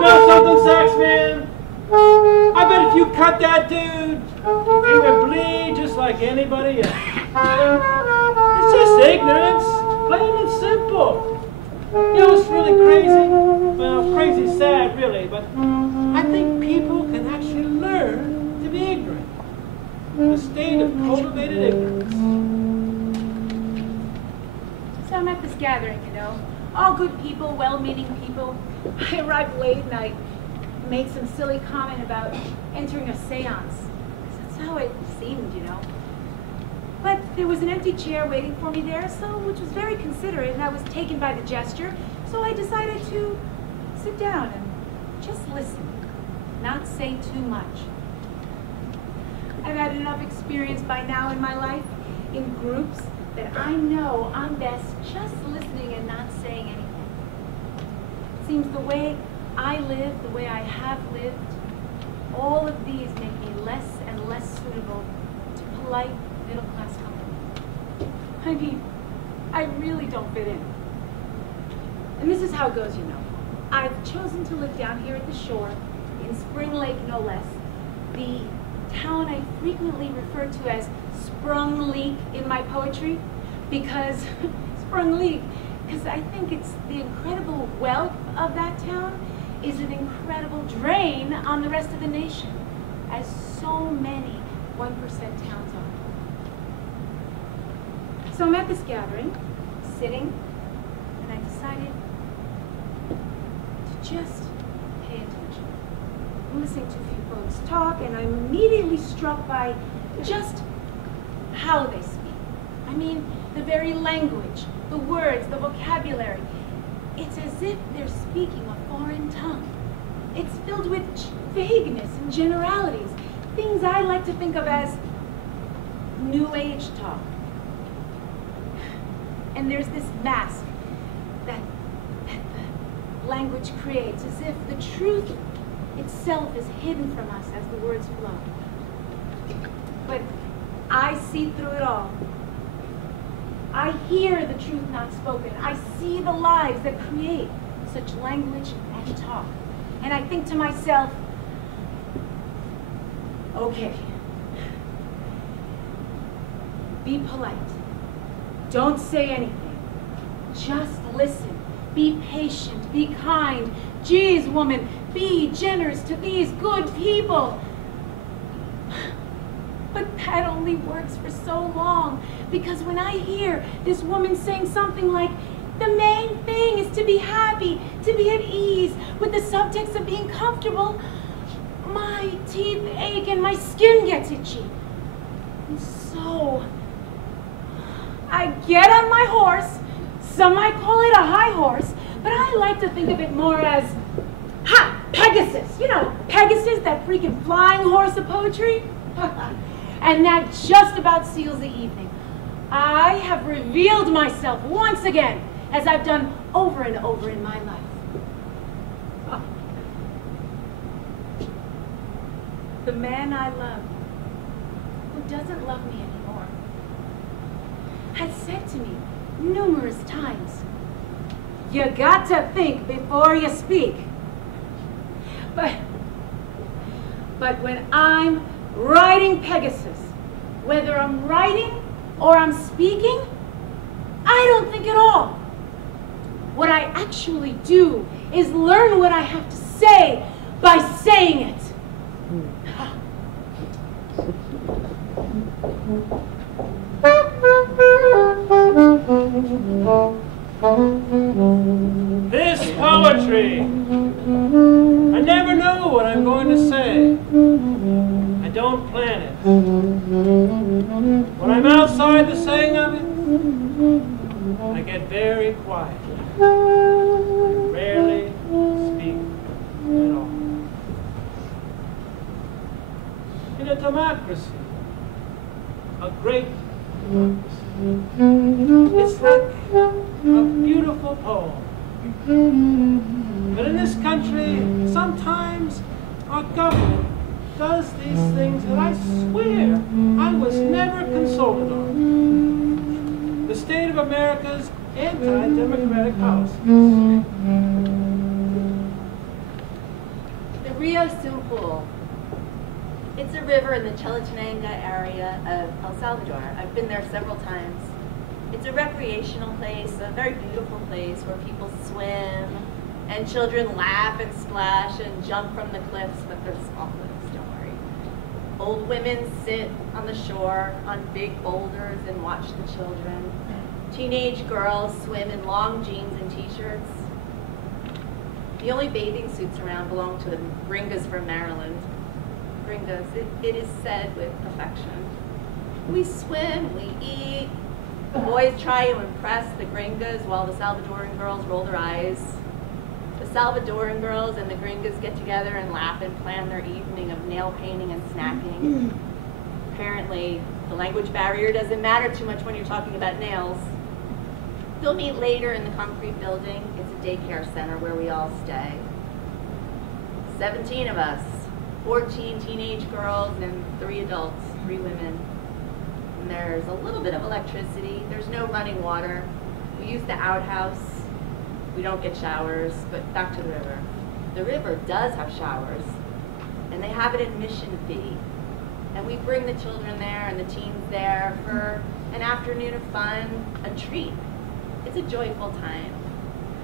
know something, Saxman? I bet if you cut that dude, he would bleed just like anybody else. It's just ignorance, plain and simple. You know, it's really crazy. Well, crazy's sad, really, but I think people can actually learn to be ignorant. The state of cultivated ignorance. So I'm at this gathering, you know. All good people, well-meaning people. I arrived late and I made some silly comment about entering a seance. That's how it seemed, you know. But there was an empty chair waiting for me there, which was very considerate, and I was taken by the gesture, so I decided to sit down and just listen, not say too much. I've had enough experience by now in my life, in groups, that I know I'm best just listening and not saying anything. It seems the way I live, the way I have lived, all of these make me less and less suitable to polite middle-class company. I mean, I really don't fit in. And this is how it goes, you know. I've chosen to live down here at the shore, in Spring Lake no less, the town I frequently refer to as Sprung Leak in my poetry, because Sprung Leak, because I think it's the incredible wealth of that town is an incredible drain on the rest of the nation, as so many 1% towns are. So I'm at this gathering, sitting, and I decided to just pay attention. I'm listening to a few folks talk, and I'm immediately struck by just how they speak. I mean, the very language, the words, the vocabulary. It's as if they're speaking a foreign tongue. It's filled with vagueness and generalities, things I like to think of as New Age talk. And there's this mask that the language creates, as if the truth itself is hidden from us as the words flow. But I see through it all. I hear the truth not spoken. I see the lies that create such language and talk. And I think to myself, okay, be polite. Don't say anything. Just listen. Be patient. Be kind. Geez, woman, be generous to these good people. But that only works for so long, because when I hear this woman saying something like, the main thing is to be happy, to be at ease, with the subtext of being comfortable, my teeth ache and my skin gets itchy. And so, I get on my horse. Some might call it a high horse, but I like to think of it more as, Pegasus. You know, Pegasus, that freaking flying horse of poetry. And that just about seals the evening. I have revealed myself once again, as I've done over and over in my life. The man I love, who doesn't love me anymore, has said to me numerous times, you got to think before you speak. But when I'm riding Pegasus, whether I'm writing or I'm speaking, I don't think at all. What I actually do is learn what I have to say by saying it. This poetry. I never know what I'm going to say. I don't plan it. When I'm outside the saying of it, I get very quiet. I rarely speak at all. In a democracy, a great democracy, it's like a beautiful poem. But in this country, sometimes our government does these things that I swear I was never consulted on. The state of America's anti-democratic policies. Rio Simpul. It's a river in the Chalatenango area of El Salvador. I've been there several times. It's a recreational place, a very beautiful place where people swim and children laugh and splash and jump from the cliffs, but they're small cliffs, don't worry. Old women sit on the shore on big boulders and watch the children. Teenage girls swim in long jeans and t-shirts. The only bathing suits around belong to the gringas from Maryland. Gringas, it is said with affection. We swim, we eat. The boys try to impress the gringas while the Salvadoran girls roll their eyes. The Salvadoran girls and the gringas get together and laugh and plan their evening of nail painting and snacking. Apparently, the language barrier doesn't matter too much when you're talking about nails. They'll meet later in the concrete building. It's a daycare center where we all stay. 17 of us, 14 teenage girls and 3 adults, 3 women. And there's a little bit of electricity. There's no running water. We use the outhouse. We don't get showers, but back to the river. The river does have showers, and they have an admission fee. And we bring the children there and the teens there for an afternoon of fun, a treat. It's a joyful time.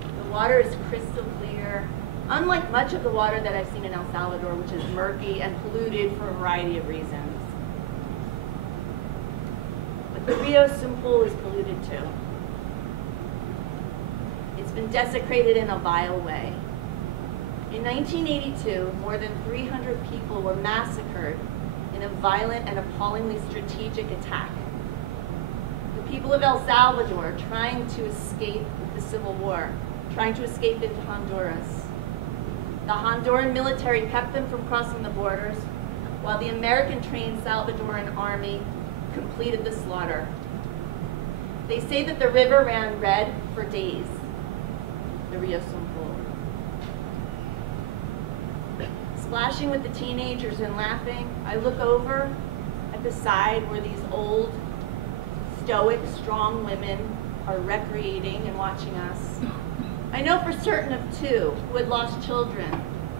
The water is crystal clear, unlike much of the water that I've seen in El Salvador, which is murky and polluted for a variety of reasons. But the Rio Simpul is polluted too. It's been desecrated in a vile way. In 1982, more than 300 people were massacred in a violent and appallingly strategic attack. The people of El Salvador trying to escape the Civil War, trying to escape into Honduras. The Honduran military kept them from crossing the borders, while the American-trained Salvadoran army completed the slaughter. They say that the river ran red for days, the Rio Simpul. Splashing with the teenagers and laughing, I look over at the side where these old, stoic, strong women are recreating and watching us. I know for certain of 2 who had lost children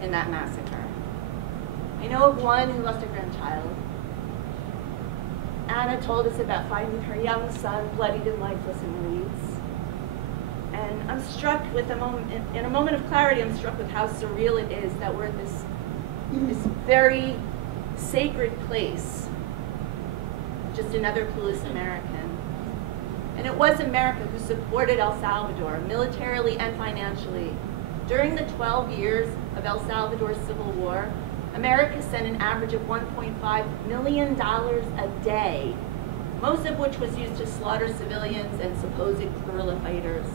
in that massacre. I know of one who lost a grandchild. Anna told us about finding her young son bloodied and lifeless in the reeds. And I'm struck with in a moment of clarity, I'm struck with how surreal it is that we're at this very sacred place, just another clueless American. And it was America who supported El Salvador militarily and financially. During the 12 years of El Salvador's Civil War, America sent an average of $1.5 million a day, most of which was used to slaughter civilians and supposed guerrilla fighters.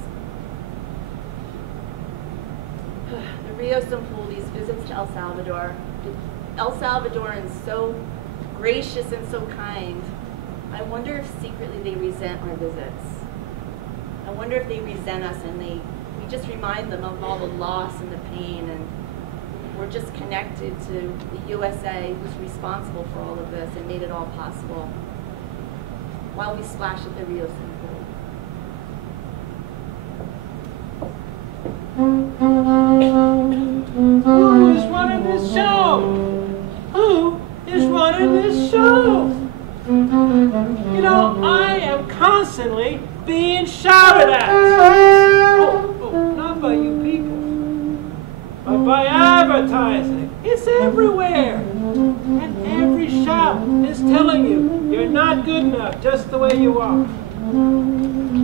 The Rio Simpul, these visits to El Salvador, El Salvadorans so gracious and so kind. I wonder if secretly they resent our visits. I wonder if they resent us and we just remind them of all the loss and the pain, and we're just connected to the USA who's responsible for all of this and made it all possible while we splash at the Rio Simpul. Who is running this show? Who is running this show? You know, I am constantly being shouted at. Oh, not by you people, but by advertising. It's everywhere. And every shout is telling you you're not good enough just the way you are.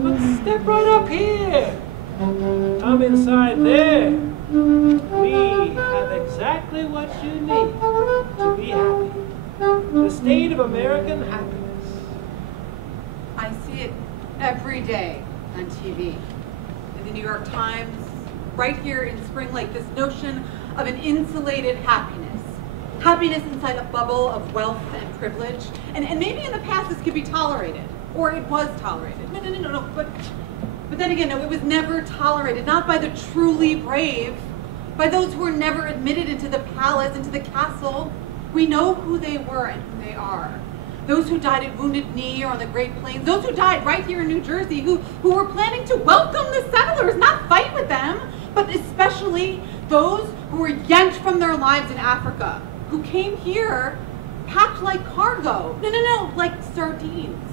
But step right up here. Come inside there. We have exactly what you need to be happy. The state of American happiness. I see it every day on TV. In the New York Times, right here in Spring Lake, this notion of an insulated happiness. Happiness inside a bubble of wealth and privilege. And maybe in the past this could be tolerated, or it was tolerated. No. But then again, no, it was never tolerated, not by the truly brave, by those who were never admitted into the palace, into the castle. We know who they were and who they are. Those who died at Wounded Knee or on the Great Plains, those who died right here in New Jersey, who were planning to welcome the settlers, not fight with them, but especially Those who were yanked from their lives in Africa, who came here packed like cargo. No, like sardines.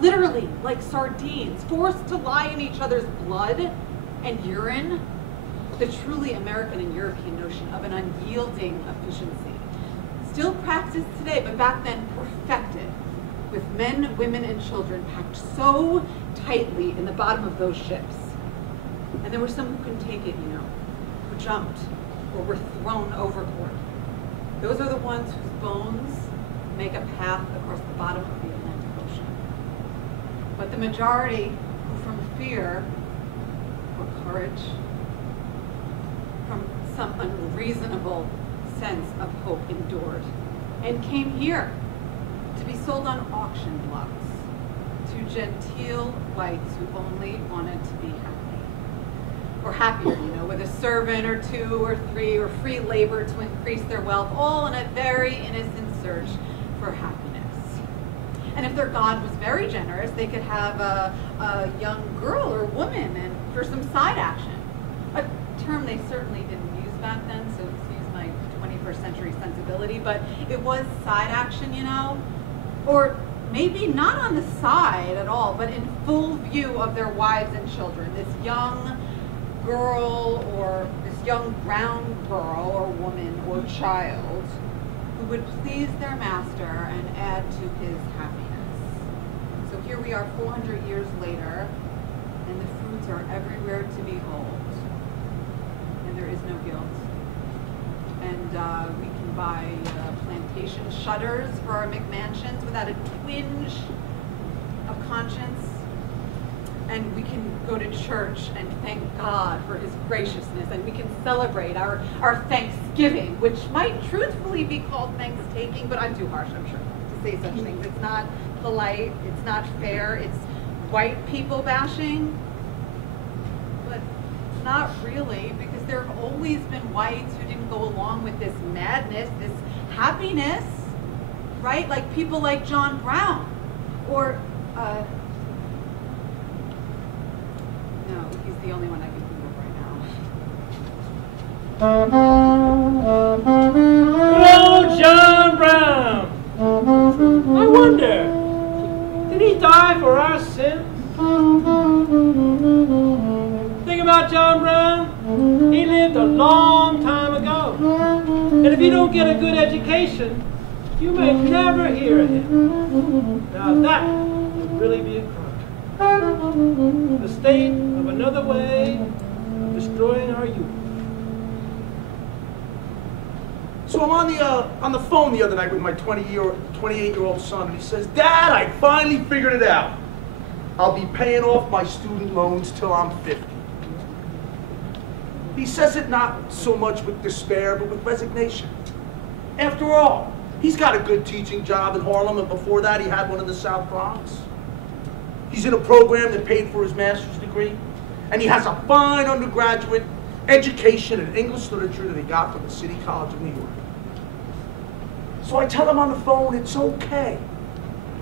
Literally, like sardines, forced to lie in each other's blood and urine. The truly American and European notion of an unyielding efficiency. Still practiced today, but back then perfected, with men, women, and children packed so tightly in the bottom of those ships. And there were some who couldn't take it, who jumped or were thrown overboard. Those are the ones whose bones make a path across the bottom of the Atlantic Ocean. But the majority who from fear or courage, from some unreasonable sense of hope endured, and came here to be sold on auction blocks to genteel whites who only wanted to be happy. Or happier, with a servant or two or three, or free labor to increase their wealth, all in a very innocent search for happiness. And if their God was very generous, they could have a young girl or woman and for some side action. A term they certainly didn't use back then, so excuse my 21st century sensibility, but it was side action, Or maybe not on the side at all, but in full view of their wives and children. This young girl or this young brown girl or woman or child who would please their master and add to his happiness. So here we are 400 years later, and the fruits are everywhere to behold. And there is no guilt. And we can buy plantation shutters for our McMansions without a twinge of conscience. And we can go to church and thank God for his graciousness, and we can celebrate our Thanksgiving, which might truthfully be called Thanksgiving, but I'm too harsh, I'm sure, to say such things. It's not polite, it's not fair, it's white people bashing, but not really, because there have always been whites who didn't go along with this madness, this happiness, right? Like people like John Brown, or no, he's the only one I can think of right now. Good old John Brown. I wonder, did he die for our sins? Think about John Brown. He lived a long time ago. And if you don't get a good education, you may never hear of him. Now that would really be a crime. The state of another way of destroying our youth. So I'm on the phone the other night with my 28-year-old son, and he says, "Dad, I finally figured it out. I'll be paying off my student loans till I'm 50. He says it not so much with despair, but with resignation. After all, he's got a good teaching job in Harlem, and before that he had one in the South Bronx. He's in a program that paid for his master's degree, and he has a fine undergraduate education in English literature that he got from the City College of New York. So I tell him on the phone, it's okay.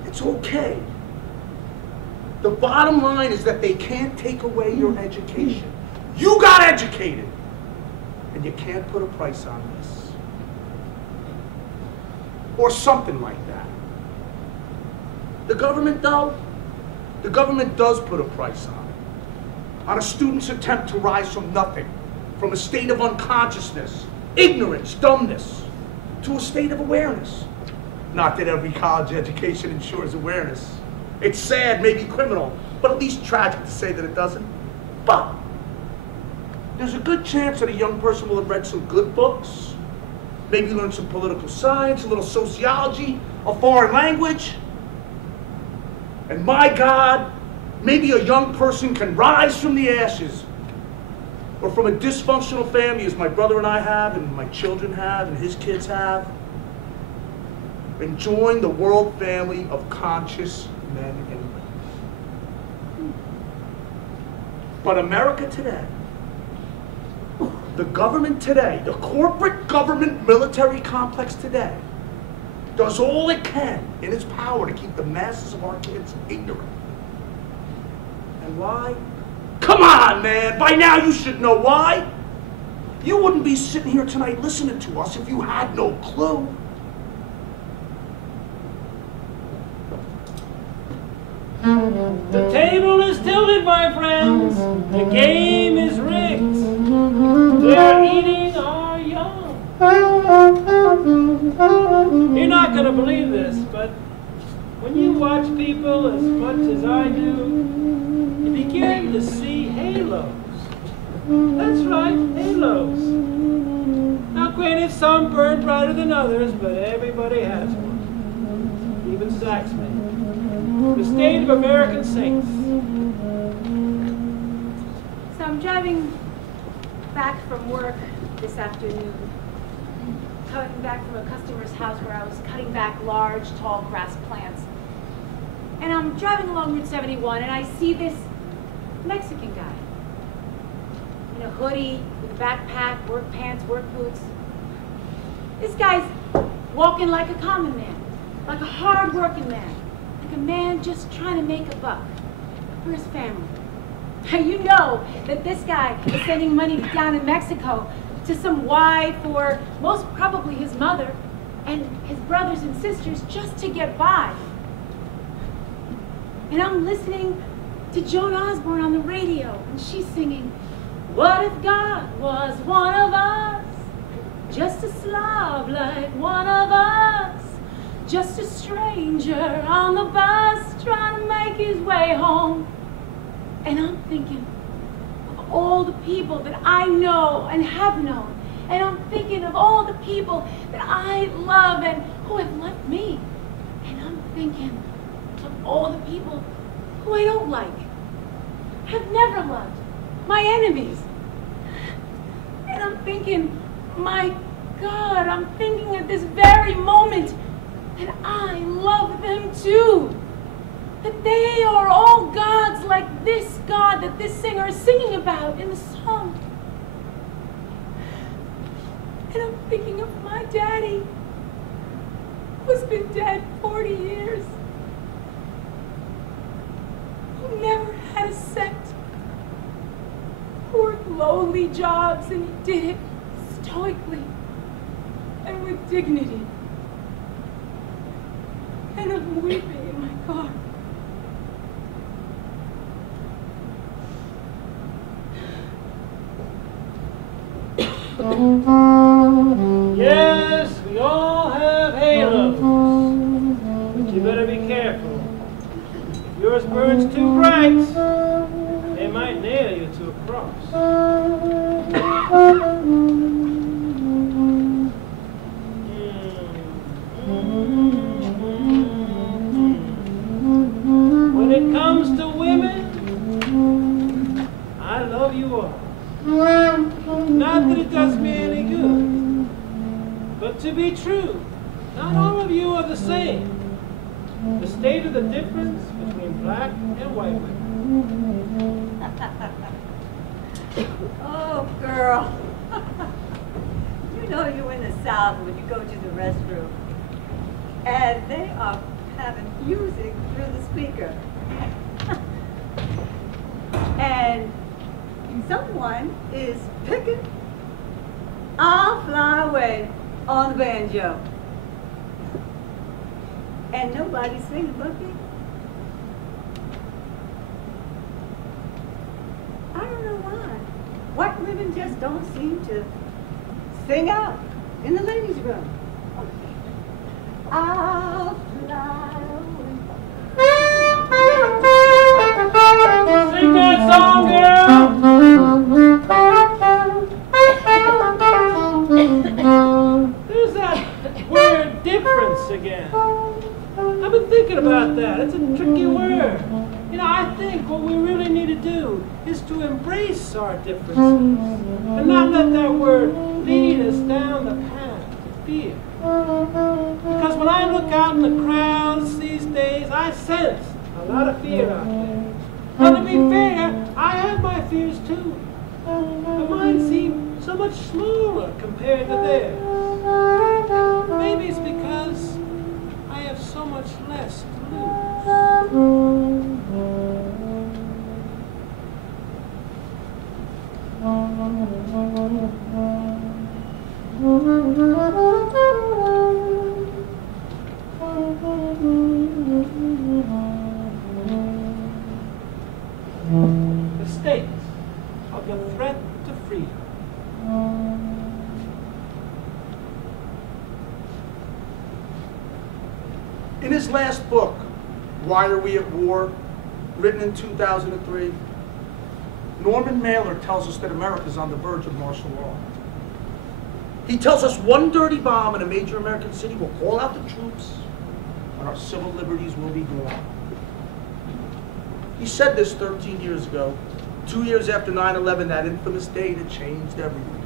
It's okay. The bottom line is that they can't take away your education. You got educated, and you can't put a price on this. Or something like that. The government, though, the government does put a price on it. On a student's attempt to rise from nothing, from a state of unconsciousness, ignorance, dumbness, to a state of awareness. Not that every college education ensures awareness. It's sad, maybe criminal, but at least tragic to say that it doesn't. But there's a good chance that a young person will have read some good books, maybe learn some political science, a little sociology, a foreign language. And my God, maybe a young person can rise from the ashes, or from a dysfunctional family as my brother and I have, and my children have, and his kids have, and join the world family of conscious men and women. But America today, the government today, the corporate government military complex today, does all it can in its power to keep the masses of our kids ignorant. And why? Come on, man! By now you should know why. You wouldn't be sitting here tonight listening to us if you had no clue. The table is tilted, my friends. The game is rigged. They're eating our young. You're not going to believe this, but when you watch people as much as I do, you begin to see halos. That's right, halos. Now, granted, some burn brighter than others, but everybody has one. Even Saxman. The state of American saints. So I'm driving back from work this afternoon, coming back from a customer's house where I was cutting back large, tall grass plants. And I'm driving along Route 71 and I see this Mexican guy in a hoodie, with a backpack, work pants, work boots. This guy's walking like a common man, like a hard-working man. Like a man just trying to make a buck for his family. You know that this guy is sending money down in Mexico to some wife or most probably his mother and his brothers and sisters just to get by. And I'm listening to Joan Osborne on the radio and she's singing, "What if God was one of us? Just a slob like one of us. Just a stranger on the bus trying to make his way home." And I'm thinking of all the people that I know and have known. And I'm thinking of all the people that I love and who have left me. And I'm thinking of all the people who I don't like, have never loved, my enemies. And I'm thinking, my God, I'm thinking at this very moment that I love them too. That they are all gods like this God that this singer is singing about in the song. And I'm thinking of my daddy, who's been dead 40 years, who never had a cent, who worked lowly jobs and he did it stoically and with dignity. And I'm weeping in my car. Yes, we all have halos, but you better be careful. If yours burns too bright, they might nail you to a cross. When it comes to women, I love you all. Not that it does me any good, but to be true, not all of you are the same. The state of the difference between black and white women. Oh, girl. You know you're in the South when you go to the restroom, and they are having music through the speaker. And someone is picking "I'll Fly Away" on the banjo. And nobody's singing but me. I don't know why. White women just don't seem to sing out in the ladies' room. I'll fly away. Sing that song, girl! There's that word difference again. I've been thinking about that. It's a tricky word. You know, I think what we really need to do is to embrace our differences and not let that word lead us down the path to fear. Because when I look out in the crowds these days, I sense a lot of fear out there. Now, to be fair, I have my fears too. But mine seem so much smaller compared to theirs. Maybe it's because I have so much less to lose. The state of the threat to freedom. In his last book, Why Are We at War, written in 2003, Norman Mailer tells us that America is on the verge of martial law. He tells us one dirty bomb in a major American city will call out the troops and our civil liberties will be gone. He said this 13 years ago, 2 years after 9/11, that infamous day that changed everything.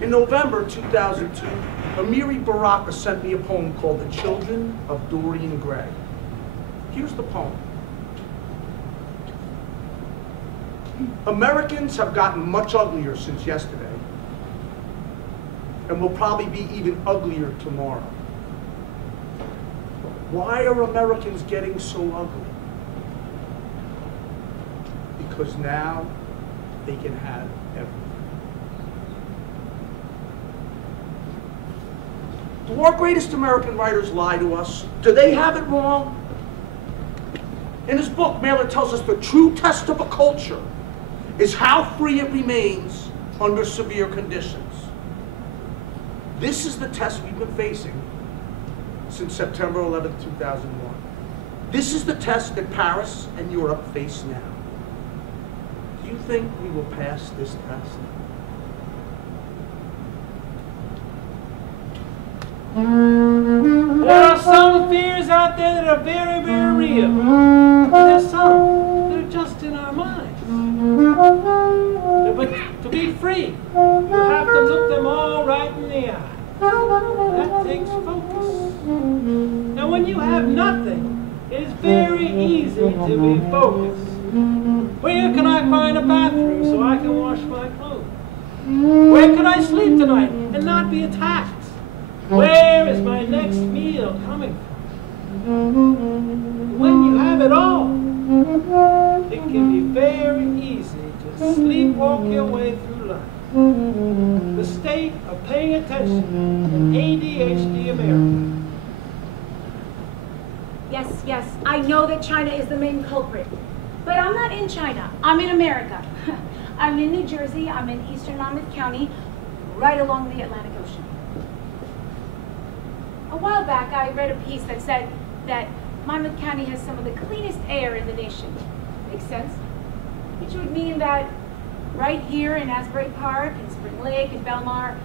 In November 2002, Amiri Baraka sent me a poem called The Children of Dorian Gray. Here's the poem. Americans have gotten much uglier since yesterday, and will probably be even uglier tomorrow. Why are Americans getting so ugly? Because now they can have everything. Do our greatest American writers lie to us? Do they have it wrong? In his book, Mailer tells us the true test of a culture is how free it remains under severe conditions. This is the test we've been facing since September 11, 2001. This is the test that Paris and Europe face now. Do you think we will pass this test? There are some fears out there that are very, very real. And there's some that are just in our minds. But to be free, you have to look them all right in the eye. That takes focus. Now when you have nothing, it is very easy to be focused. Where can I find a bathroom so I can wash my clothes? Where can I sleep tonight and not be attacked? Where is my next meal coming from? When you have it all, it can be very easy to sleepwalk your way through life. The state of paying attention in ADHD America. Yes, I know that China is the main culprit. But I'm not in China, I'm in America. I'm in New Jersey, I'm in eastern Monmouth County, right along the Atlantic Ocean. A while back, I read a piece that said that Monmouth County has some of the cleanest air in the nation. Makes sense? Which would mean that right here in Asbury Park, in Spring Lake, in Belmar,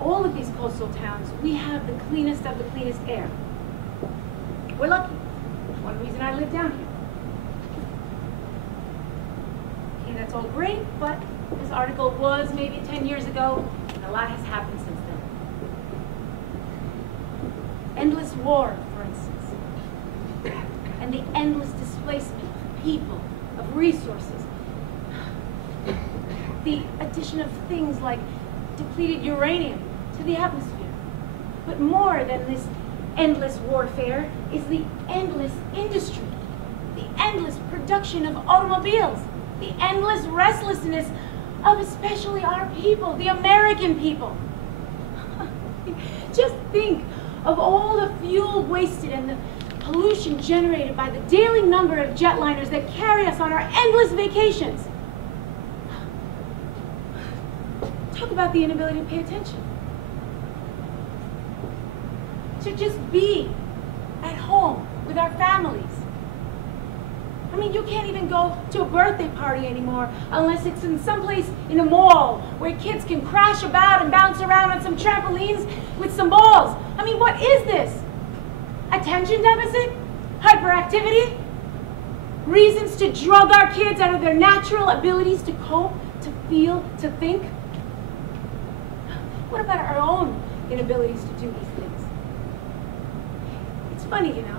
all of these coastal towns, we have the cleanest of the cleanest air. We're lucky. One reason I live down here. Okay, that's all great, but this article was maybe 10 years ago, and a lot has happened since then. Endless war, for instance, and the endless displacement of people, of resources. The addition of things like depleted uranium to the atmosphere. But more than this endless warfare is the endless industry, the endless production of automobiles, the endless restlessness of especially our people, the American people. Just think of all the fuel wasted and the pollution generated by the daily number of jetliners that carry us on our endless vacations. Talk about the inability to pay attention. To just be at home with our families. I mean, you can't even go to a birthday party anymore unless it's in someplace in a mall where kids can crash about and bounce around on some trampolines with some balls. I mean, what is this? Attention deficit? Hyperactivity? Reasons to drug our kids out of their natural abilities to cope, to feel, to think? What about our own inabilities to do these things? It's funny, you know,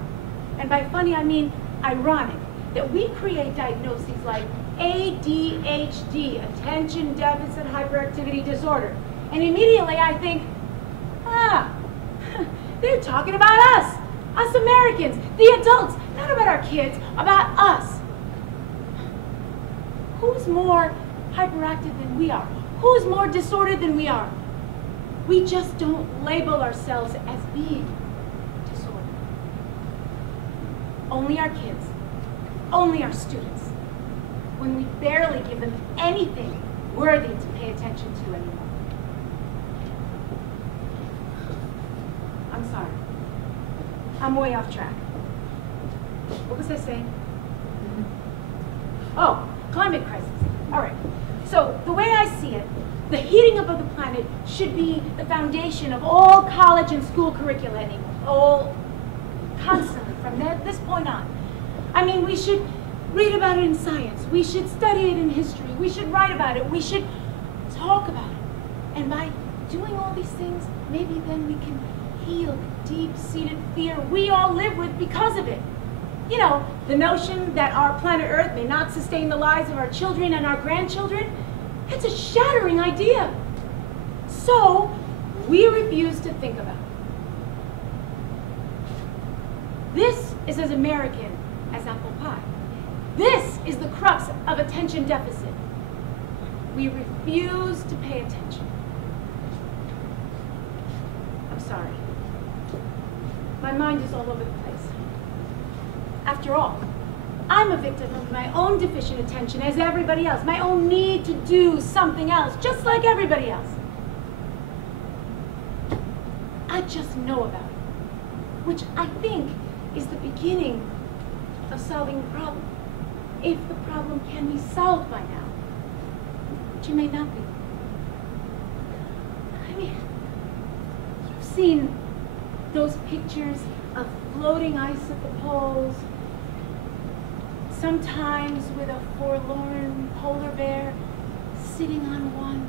and by funny I mean ironic, that we create diagnoses like ADHD, attention deficit hyperactivity disorder, and immediately I think, they're talking about us Americans, the adults, not about our kids, about us. Who's more hyperactive than we are? Who's more disordered than we are? We just don't label ourselves as being disordered. Only our kids, only our students, when we barely give them anything worthy to pay attention to anymore. I'm sorry. I'm way off track. What was I saying? Oh, climate crisis. All right. So the way I see it, the heating up of the planet should be the foundation of all college and school curricula anymore. All constantly from this point on. I mean, we should read about it in science. We should study it in history. We should write about it. We should talk about it. And by doing all these things, maybe then we can heal the deep-seated fear we all live with because of it. You know, the notion that our planet Earth may not sustain the lives of our children and our grandchildren, it's a shattering idea. So, we refuse to think about it. This is as American as apple pie. This is the crux of attention deficit. We refuse to pay attention. I'm sorry. My mind is all over the place. After all, I'm a victim of my own deficient attention as everybody else, my own need to do something else, just like everybody else. I just know about it, which I think is the beginning of solving the problem. If the problem can be solved by now, which it may not be. I mean, you've seen those pictures of floating ice at the poles, sometimes with a forlorn polar bear sitting on one,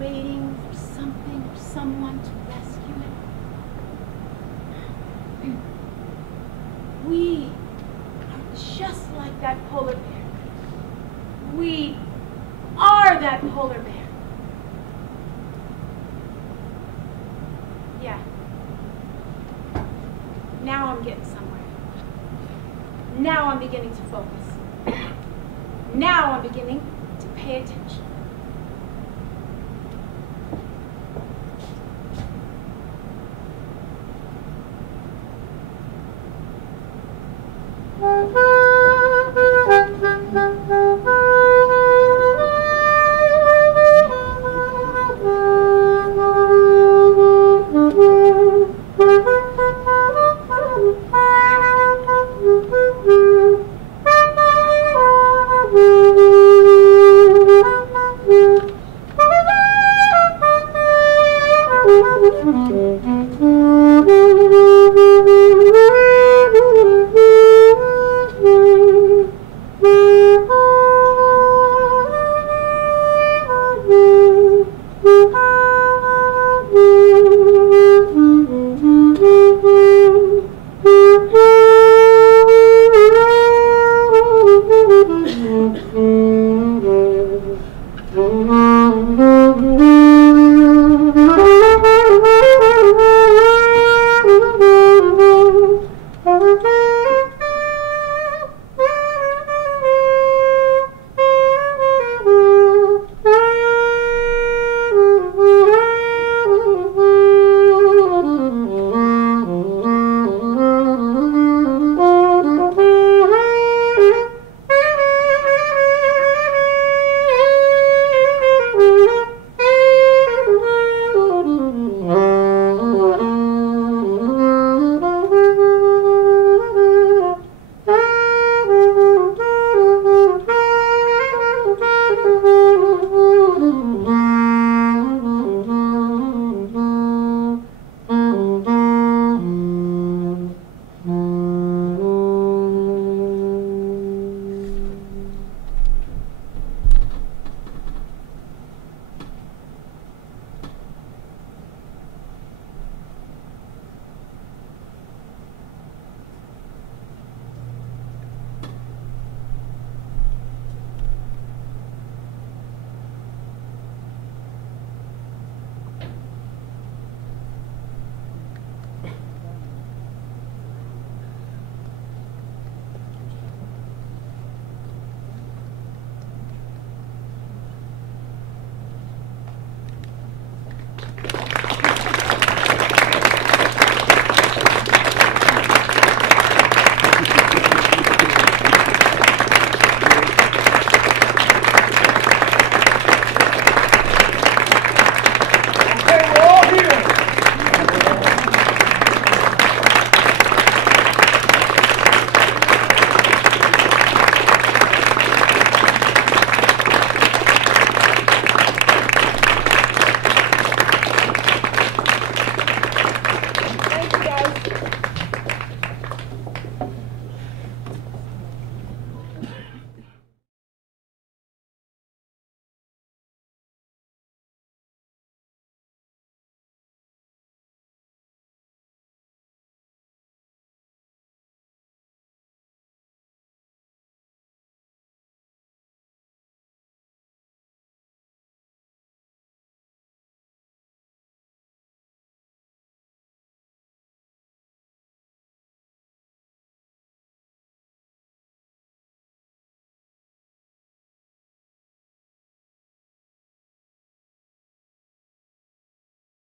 waiting for something or someone to rescue it. We are just like that polar bear. We are that polar bear. Yeah. Now I'm getting somewhere. Now I'm beginning to focus. Now I'm beginning to pay attention. much.